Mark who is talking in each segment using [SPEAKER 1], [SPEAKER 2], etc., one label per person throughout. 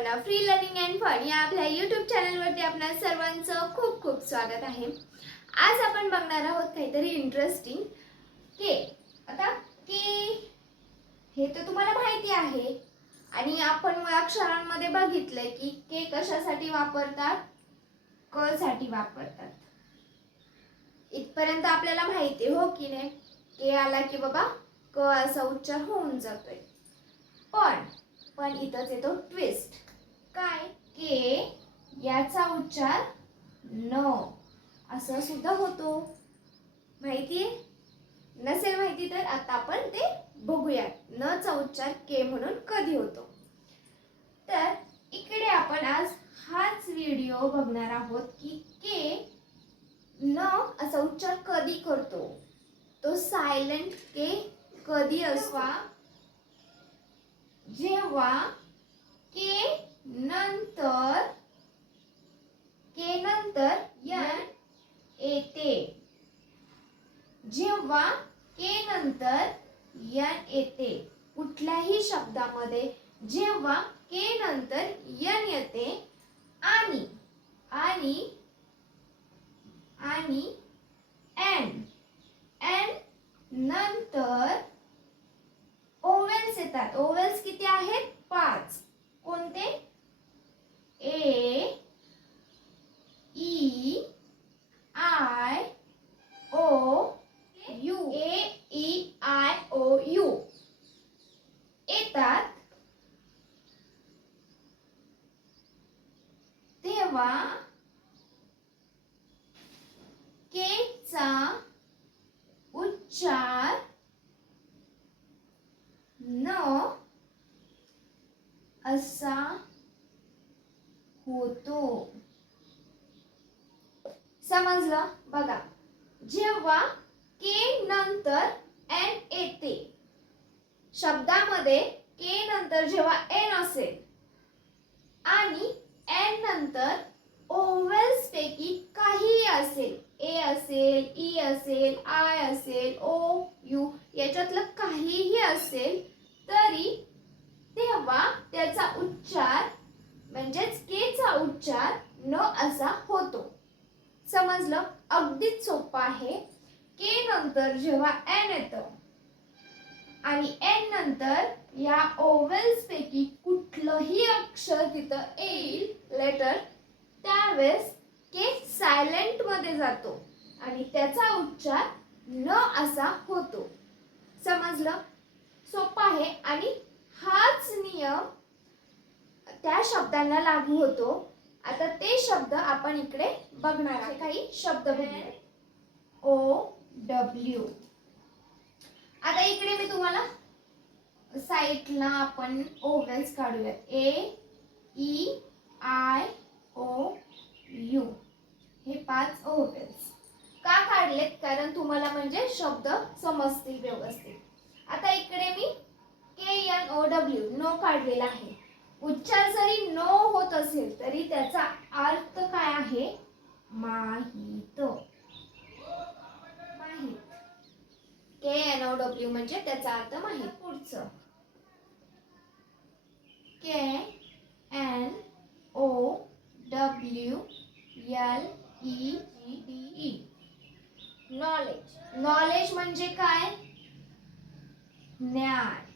[SPEAKER 1] सर्वांना free learning and fun या आपल्या यूट्यूब चॅनलवरती आपल्या सर्वांचं खूप खूप स्वागत आहे. आज आपण बघणार आहोत काहीतरी इंटरेस्टिंग के आता के हे तर तुम्हाला माहिती आहे. आणि आपण अक्षरांमध्ये बघितलंय की के कशासाठी वापरतात? क साठी वापरतात. इथपर्यंत आपल्याला माहिती आहे, हो की नाही? के आला की बाबा क असा उच्चार होऊन जातोय. पण पण इथंच येतो ट्विस्ट काय के याचा उच्चार न. असं सुद्धा होतो. माहितीये? नसेल माहिती तर आता आपण ते बघूयात. न चा उच्चार के म्हणून कधी होतो. तर इकडे आपण आज हाच व्हिडिओ बघणार आहोत की के न असा उच्चार कधी करतो. तो सायलेंट के कधी असवा? जेव्हा के नंतर के नंतर यन येते. जेव्हा के नंतर यन येते कुठल्याही शब्दामध्ये जेव्हा के नंतर यन येते आणि आणि आणि एन एन नंतर ओवेल्स येतात ओवेल्स किती आहेत पाच कोणते A E I O U A E I O U येतात तेव्हा केचा उच्चार न असा होतो समजलं? बघा. जेव्हा के नंतर एन येते शब्दामध्ये के नंतर जेव्हा एन असेल आणि एन नंतर ओवेल्स पैकी काहीही असेल ए असेल ई असेल आय असेल ओ यू याच्यातलं काहीही असेल तरी तेव्हा त्याचा उच्चार म्हणजेच केचा उच्चार न असा होतो. समजलं? अगदीच सोपं आहे. के नंतर जेव्हा एन येतं आणि एन नंतर या ओवेल्स पैकी कुठलंही अक्षर तिथं येईल लेटर त्यावेळेस के सायलेंटमध्ये जातो आणि त्याचा उच्चार न असा होतो. समजलं? सोपं आहे आणि हाच नियम त्या शब्दांना लागू होतो. आता ते शब्द आपण इकडे बघणार आहे काही शब्द बघूया. ओ डब्ल्यू आता इकडे मी तुम्हाला साईटला आपण ओवेल्स काढूयात. A E I O U हे पाच ओवेल्स का काढलेत? कारण तुम्हाला म्हणजे शब्द समजतील व्यवस्थित. आता इकडे मी K N O W know काढलेला आहे. उच्चार जरी नो होत असेल तरी त्याचा अर्थ काय आहे? माहीत. माहीत. के एन ओ डब्ल्यू म्हणजे त्याचा अर्थ माहीत. पुढचं. K N O W L E D E knowledge knowledge म्हणजे काय? ज्ञान.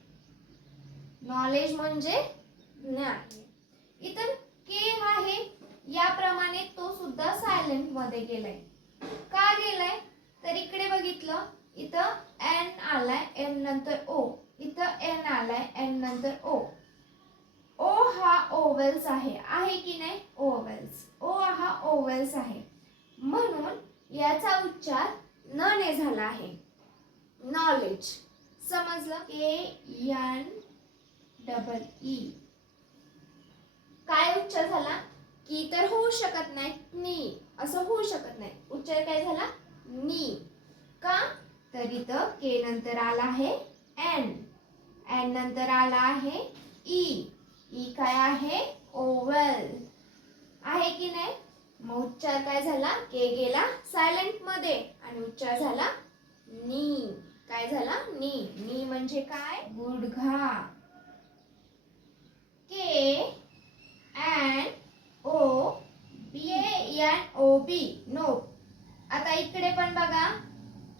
[SPEAKER 1] नॉलेज म्हणजे नाही इतर के आहे याप्रमाणे तो सुद्धा सायलेंटमध्ये गेलाय. का गेलाय? तर इकडे बघितलं इथं एन आलाय एन नंतर ओ इथं एन आलाय एन नंतर ओ ओ हा ओवेल्स आहे. आहे की नाही? ओवेल्स ओ हा ओवेल्स आहे. म्हणून याचा उच्चार न ने झाला आहे. नॉलेज समजलं? के एन डबल ई काय उच्चार झाला? की तर होऊ शकत नाही नी. असं होऊ शकत नाही. उच्चार काय झाला? नी. का? तर इथं के नंतर आला आहे एन. एन नंतर आला आहे ई. ई काय आहे? ओवल आहे की नाही? मग उच्चार काय झाला? के गेला सायलेंटमध्ये. आणि उच्चार झाला नी. काय झाला? नी. नी म्हणजे काय? गुडघा. K and O B A N O B knot आता इकडे पण बघा.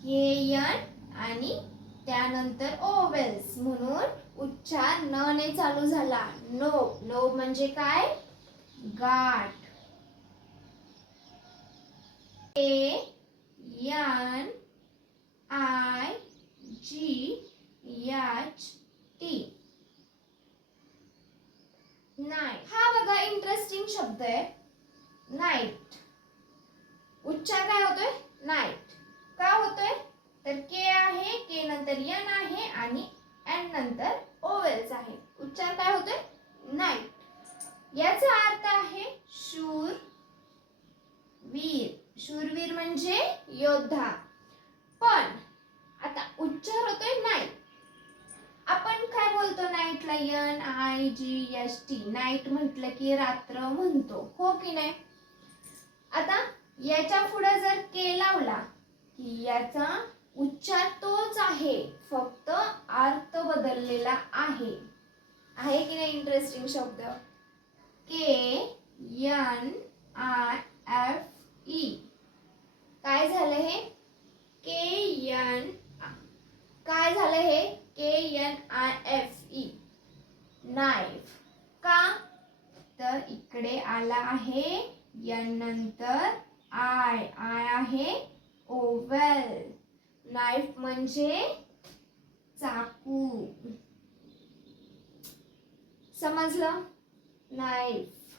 [SPEAKER 1] के एन e, आणि त्यानंतर ओवेल्स म्हणून उच्चार न ने चालू झाला. नो नो म्हणजे काय? गाठ. A N I G H T knight काय इंटरेस्टिंग शब्द आहे. नाईट उच्चार काय होतोय? नाईट का होतोय? तर के आहे के नंतर एन आहे आणि एन नंतर ओवेल्स आहे. उच्चार काय होतोय? नाईट याचा अर्थ आहे शूर वीर. शूरवीर म्हणजे योद्धा. पण आता उच्चार होतोय नाईट बोलतो नाईटला N I G S T night म्हटलं की रात्र म्हणतो. हो की नाही? आता याच्यापुढे जर के लावला की याचा उच्चार तोच आहे. फक्त अर्थ बदललेला आहे. आहे की नाही इंटरेस्टिंग शब्द? K N I F E काय झालं हे के एन काय झालं हे K N I F E knife का तर इकडे आला आहे. यन नंतर आय. आय आहे ओवेल नाईफ म्हणजे चाकू. समजलं? नाईफ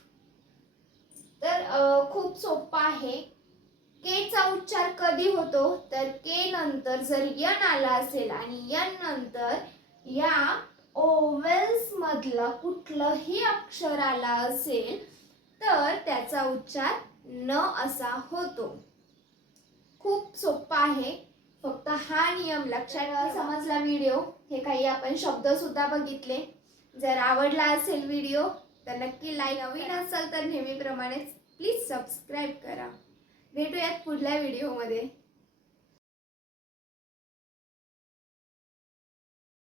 [SPEAKER 1] तर खूप सोपं आहे. केचा उच्चार कधी होतो? तर के नंतर जर यन आला असेल आणि यन नंतर या ओवेल्स मधलं कुठलंही अक्षर आला असेल तर त्याचा उच्चार न असा होतो. खूप सोपा आहे. फक्त हा नियम लक्षात समजला व्हिडिओ हे काही आपण शब्द सुद्धा बघितले. जर आवडला असेल व्हिडिओ तर नक्की लाईक नवीन असाल तर नेहमीप्रमाणेच प्लीज सबस्क्राईब करा. भेटूयात पुढल्या व्हिडिओमध्ये